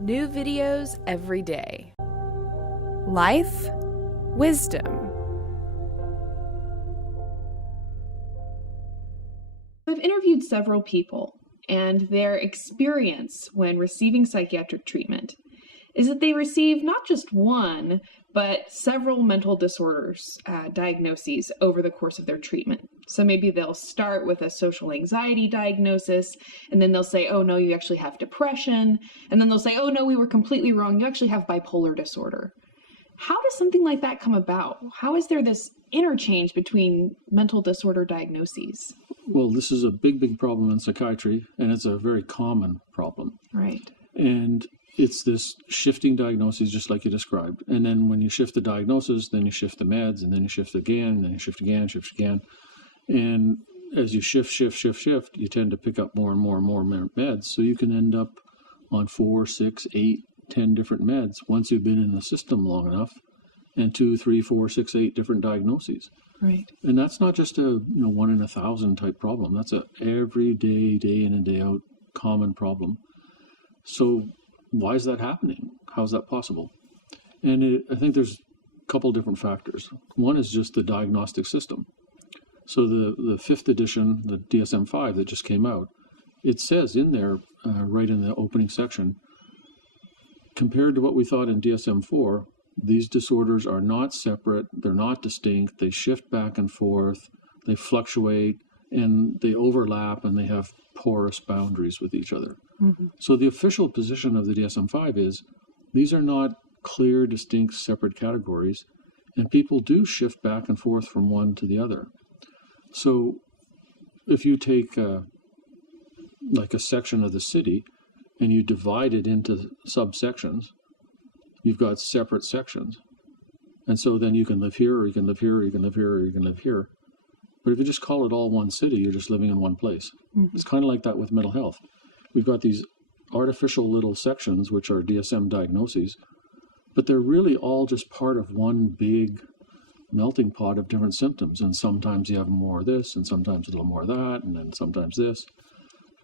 New videos every day. Life, wisdom. I've interviewed several people, and their experience when receiving psychiatric treatment is that they receive not just one, but several mental disorders diagnoses over the course of their treatment. So maybe they'll start with a social anxiety diagnosis, and then they'll say, oh no, you actually have depression. And then they'll say, oh no, we were completely wrong. You actually have bipolar disorder. How does something like that come about? How is there this interchange between mental disorder diagnoses? Well, this is a big problem in psychiatry, and it's a very common problem. Right. And it's this shifting diagnosis, just like you described. And then when you shift the diagnosis, then you shift the meds, and then you shift again, and then you shift again. And as you shift, you tend to pick up more and more meds. So you can end up on 4, 6, 8, 10 different meds once you've been in the system long enough, and 2, 3, 4, 6, 8 different diagnoses. Right. And that's not just a 1 in 1,000 type problem. That's a every day, day in and day out common problem. So why is that happening? How is that possible? And I think there's a couple different factors. One is just the diagnostic system. So the 5th edition, the DSM-5 that just came out, it says in there, right in the opening section, compared to what we thought in DSM-4, these disorders are not separate, they're not distinct, they shift back and forth, they fluctuate, and they overlap, and they have porous boundaries with each other. Mm-hmm. So the official position of the DSM-5 is these are not clear, distinct, separate categories, and people do shift back and forth from one to the other. So if you take like a section of the city and you divide it into subsections, you've got separate sections. And so then you can live here, or you can live here, or you can live here, or you can live here. But if you just call it all one city, you're just living in one place. Mm-hmm. It's kind of like that with mental health. We've got these artificial little sections, which are DSM diagnoses, but they're really all just part of one big melting pot of different symptoms. And sometimes you have more of this, and sometimes a little more of that, and then sometimes this.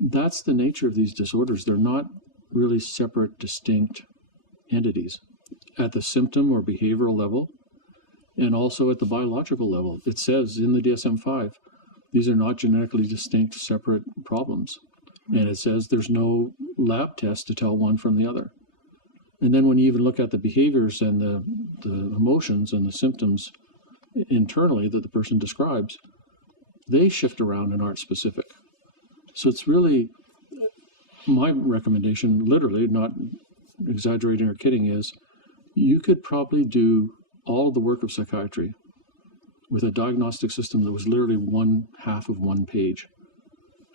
That's the nature of these disorders. They're not really separate, distinct entities at the symptom or behavioral level, and also at the biological level. It says in the DSM-5, these are not genetically distinct, separate problems. And it says there's no lab test to tell one from the other. And then when you even look at the behaviors and the emotions and the symptoms internally that the person describes, they shift around and aren't specific. So it's really, my recommendation, literally, not exaggerating or kidding, is you could probably do all of the work of psychiatry with a diagnostic system that was literally 1/2 of one page,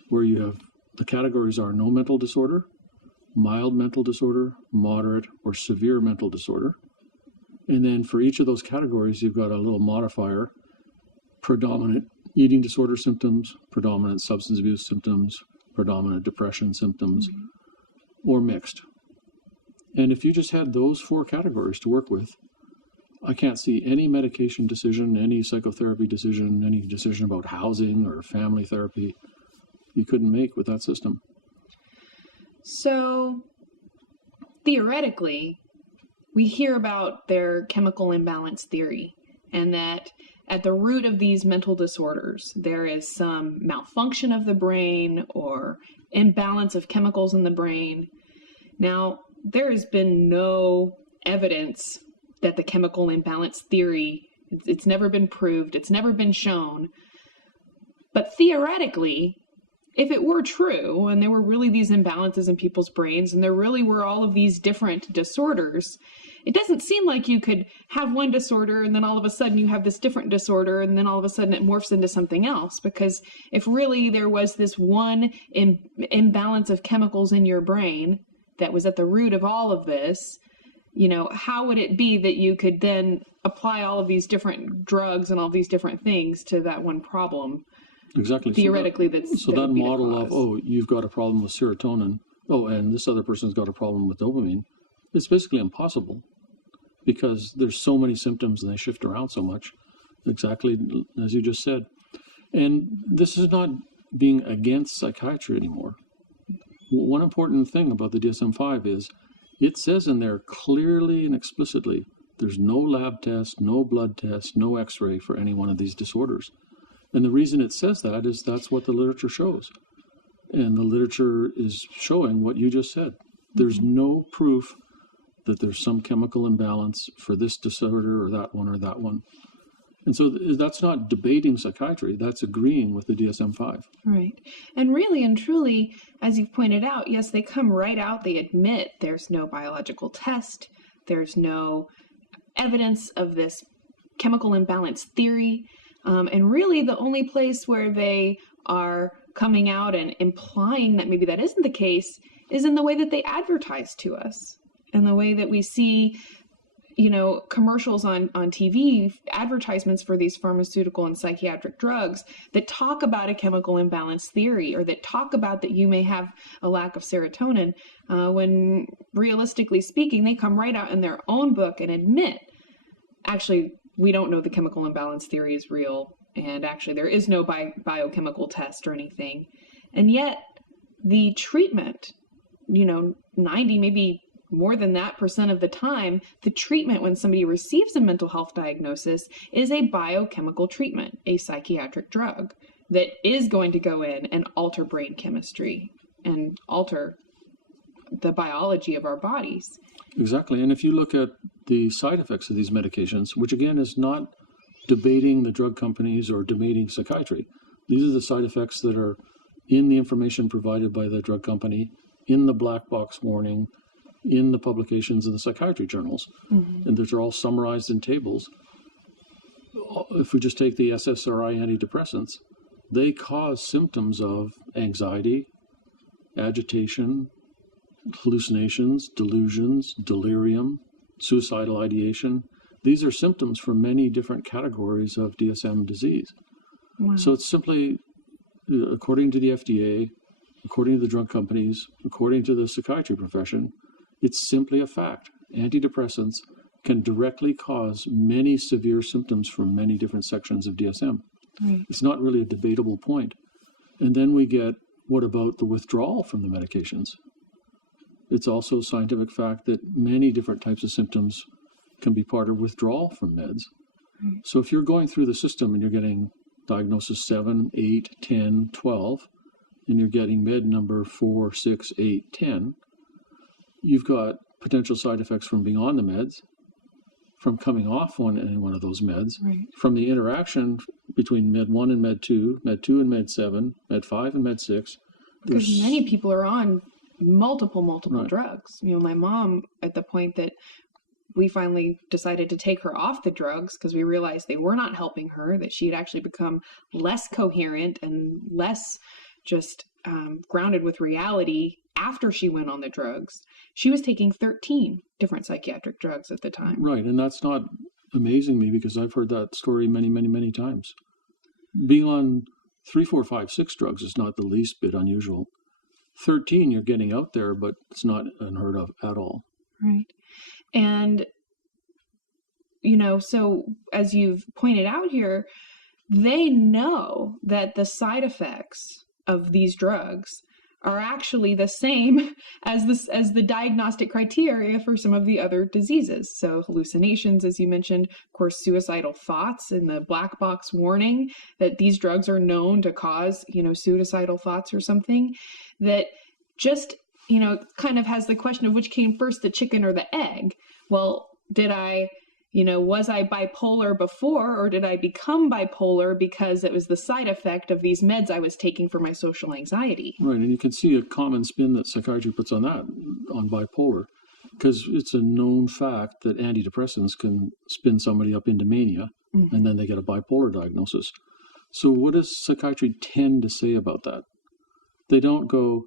where you have the categories are no mental disorder, mild mental disorder, moderate, or severe mental disorder. And then for each of those categories, you've got a little modifier: predominant eating disorder symptoms, predominant substance abuse symptoms, predominant depression symptoms, or mixed. And if you just had those 4 categories to work with, I can't see any medication decision, any psychotherapy decision, any decision about housing or family therapy you couldn't make with that system. So, theoretically, we hear about their chemical imbalance theory, and that at the root of these mental disorders, there is some malfunction of the brain or imbalance of chemicals in the brain. Now, there has been no evidence that the chemical imbalance theory, it's never been proved, it's never been shown. But theoretically, if it were true, and there were really these imbalances in people's brains, and there really were all of these different disorders, it doesn't seem like you could have one disorder and then all of a sudden you have this different disorder and then all of a sudden it morphs into something else. Because if really there was this one imbalance of chemicals in your brain that was at the root of all of this, how would it be that you could then apply all of these different drugs and all these different things to that one problem? Exactly. Theoretically, so that model of, you've got a problem with serotonin, and this other person's got a problem with dopamine, it's basically impossible, because there's so many symptoms and they shift around so much, exactly as you just said. And this is not being against psychiatry anymore. One important thing about the DSM-5 is It says in there clearly and explicitly, there's no lab test, no blood test, no x-ray for any one of these disorders. And the reason it says that is that's what the literature shows. And the literature is showing what you just said. There's no proof that there's some chemical imbalance for this disorder or that one or that one. And so that's not debating psychiatry, that's agreeing with the DSM-5. Right. And really and truly, as you've pointed out, yes, they come right out, they admit there's no biological test, there's no evidence of this chemical imbalance theory. And really the only place where they are coming out and implying that maybe that isn't the case is in the way that they advertise to us, and the way that we see, commercials on TV, advertisements for these pharmaceutical and psychiatric drugs that talk about a chemical imbalance theory, or that talk about that you may have a lack of serotonin, when realistically speaking, they come right out in their own book and admit, actually, we don't know the chemical imbalance theory is real, and actually there is no biochemical test or anything. And yet the treatment, 90, maybe more than that % of the time, the treatment when somebody receives a mental health diagnosis is a biochemical treatment, a psychiatric drug that is going to go in and alter brain chemistry and alter the biology of our bodies. Exactly. And if you look at the side effects of these medications, which again is not debating the drug companies or debating psychiatry, these are the side effects that are in the information provided by the drug company, in the black box warning, in the publications in the psychiatry journals. And those are all summarized in tables. If we just take the SSRI antidepressants, they cause symptoms of anxiety, agitation, hallucinations, delusions, delirium, suicidal ideation. These are symptoms for many different categories of DSM disease. Wow. So it's simply, according to the FDA, according to the drug companies, according to the psychiatry profession, it's simply a fact. Antidepressants can directly cause many severe symptoms from many different sections of DSM. Right. It's not really a debatable point. And then we get, what about the withdrawal from the medications? It's also a scientific fact that many different types of symptoms can be part of withdrawal from meds. Right. So if you're going through the system and you're getting diagnosis 7, 8, 10, 12, and you're getting med number 4, 6, 8, 10, you've got potential side effects from being on the meds, from coming off any one of those meds, Right. from the interaction between med 1 and med 2 and med 7, med 5 and med 6. Because many people are on multiple Right. drugs. My mom, at the point that we finally decided to take her off the drugs because we realized they were not helping her, that she had actually become less coherent and less just grounded with reality after she went on the drugs. She was taking 13 different psychiatric drugs at the time. Right, and that's not amazing me because I've heard that story many, many, many times. Being on 3, 4, 5, 6 drugs is not the least bit unusual. 13, you're getting out there, but it's not unheard of at all. Right. And, so as you've pointed out here, they know that the side effects of these drugs are actually the same as the diagnostic criteria for some of the other diseases. So hallucinations, as you mentioned, of course, suicidal thoughts in the black box warning that these drugs are known to cause, suicidal thoughts or something, that just, kind of has the question of which came first, the chicken or the egg. Well, was I bipolar before, or did I become bipolar because it was the side effect of these meds I was taking for my social anxiety? Right, and you can see a common spin that psychiatry puts on that, on bipolar, because it's a known fact that antidepressants can spin somebody up into mania, and then they get a bipolar diagnosis. So what does psychiatry tend to say about that? They don't go,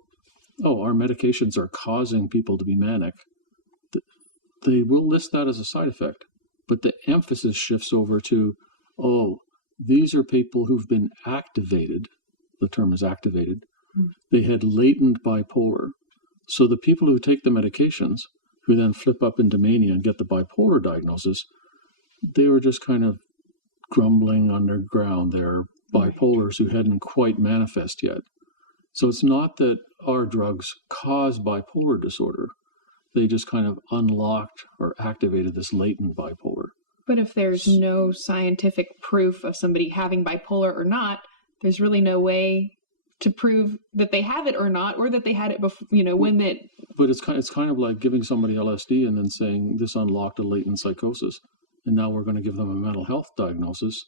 oh, our medications are causing people to be manic. They will list that as a side effect. But the emphasis shifts over to, oh, these are people who've been activated. The term is activated. They had latent bipolar. So the people who take the medications, who then flip up into mania and get the bipolar diagnosis, they were just kind of grumbling underground. They're bipolars who hadn't quite manifest yet. So it's not that our drugs cause bipolar disorder. They just kind of unlocked or activated this latent bipolar. But if there's no scientific proof of somebody having bipolar or not, there's really no way to prove that they have it or not, or that they had it before, when that. But it's kind of like giving somebody LSD and then saying this unlocked a latent psychosis, and now we're going to give them a mental health diagnosis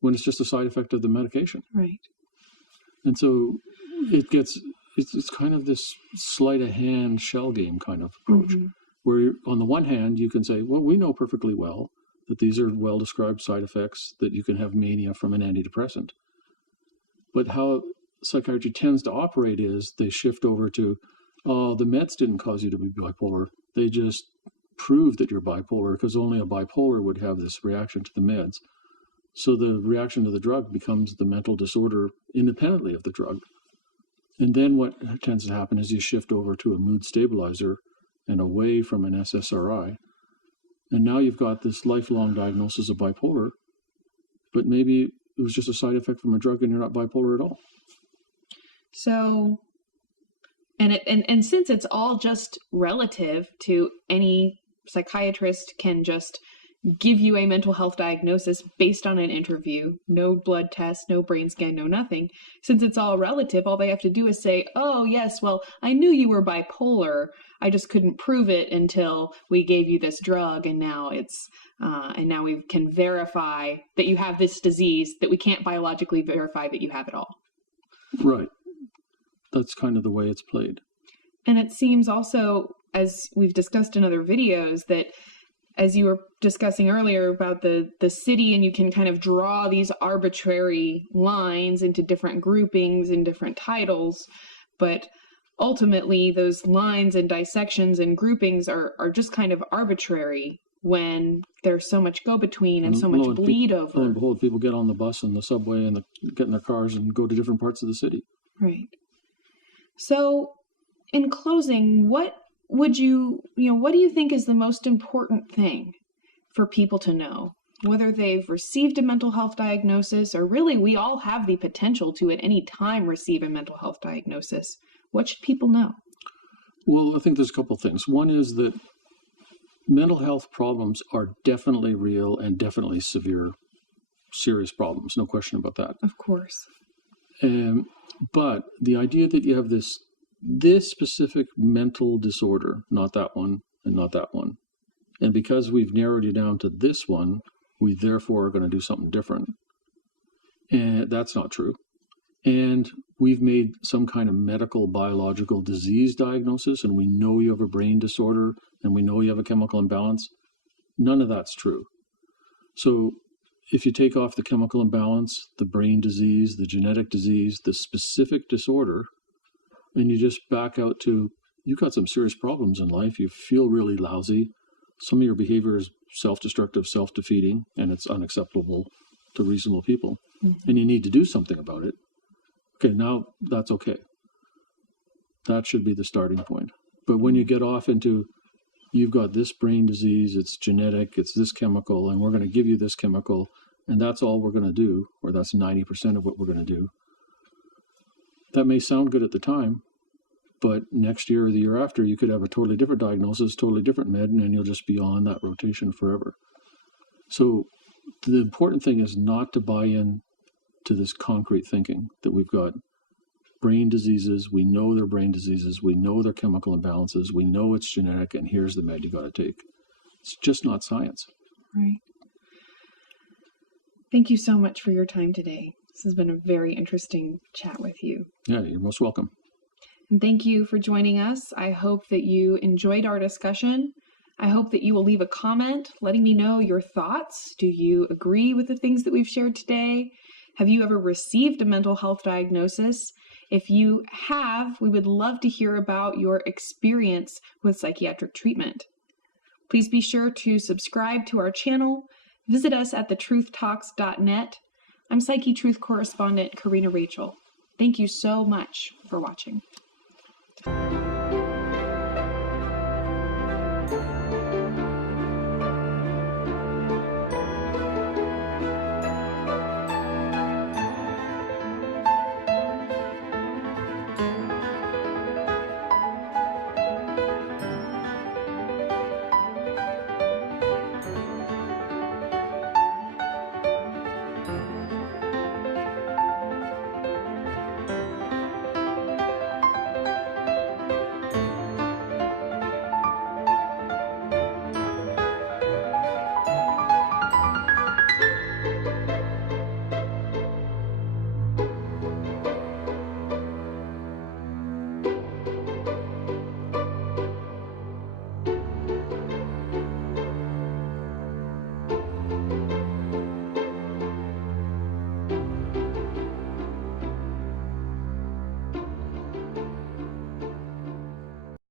when it's just a side effect of the medication. Right. And so it's kind of this sleight of hand shell game kind of approach, where on the one hand you can say, well, we know perfectly well that these are well-described side effects, that you can have mania from an antidepressant. But how psychiatry tends to operate is they shift over to, the meds didn't cause you to be bipolar. They just prove that you're bipolar because only a bipolar would have this reaction to the meds. So the reaction to the drug becomes the mental disorder independently of the drug. And then what tends to happen is you shift over to a mood stabilizer and away from an SSRI. And now you've got this lifelong diagnosis of bipolar, but maybe it was just a side effect from a drug and you're not bipolar at all. So, and since it's all just relative to any psychiatrist can just give you a mental health diagnosis based on an interview, no blood test, no brain scan, no nothing. Since it's all relative, all they have to do is say, oh, yes, well, I knew you were bipolar. I just couldn't prove it until we gave you this drug. And now now we can verify that you have this disease that we can't biologically verify that you have it all. Right. That's kind of the way it's played. And it seems also, as we've discussed in other videos, that as you were discussing earlier about the city, and you can kind of draw these arbitrary lines into different groupings and different titles, but ultimately those lines and dissections and groupings are just kind of arbitrary when there's so much go-between and so much bleed over. Lo and behold, people get on the bus and the subway and get in their cars and go to different parts of the city. Right. So, in closing, what do you think is the most important thing for people to know? Whether they've received a mental health diagnosis, or really we all have the potential to at any time receive a mental health diagnosis. What should people know? Well, I think there's a couple things. One is that mental health problems are definitely real and definitely serious problems. No question about that. Of course. But the idea that you have this specific mental disorder, not that one and not that one, and because we've narrowed you down to this one, we therefore are going to do something different. And that's not true. And we've made some kind of medical biological disease diagnosis, and we know you have a brain disorder, and we know you have a chemical imbalance. None of that's true. So if you take off the chemical imbalance, the brain disease, the genetic disease, the specific disorder, and you just back out to, you've got some serious problems in life, you feel really lousy, some of your behavior is self-destructive, self-defeating, and it's unacceptable to reasonable people, and you need to do something about it. Okay, now that's okay. That should be the starting point. But when you get off into, you've got this brain disease, it's genetic, it's this chemical, and we're going to give you this chemical, and that's all we're going to do, or that's 90% of what we're going to do. That may sound good at the time, but next year or the year after, you could have a totally different diagnosis, totally different med, and you'll just be on that rotation forever. So the important thing is not to buy in to this concrete thinking that we've got brain diseases, we know they're brain diseases, we know they're chemical imbalances, we know it's genetic, and here's the med you got to take. It's just not science. Right. Thank you so much for your time today. This has been a very interesting chat with you. Yeah, you're most welcome. And thank you for joining us. I hope that you enjoyed our discussion. I hope that you will leave a comment letting me know your thoughts. Do you agree with the things that we've shared today? Have you ever received a mental health diagnosis? If you have, we would love to hear about your experience with psychiatric treatment. Please be sure to subscribe to our channel. Visit us at thetruthtalks.net. I'm Psyche Truth correspondent Corrina Rachel. Thank you so much for watching.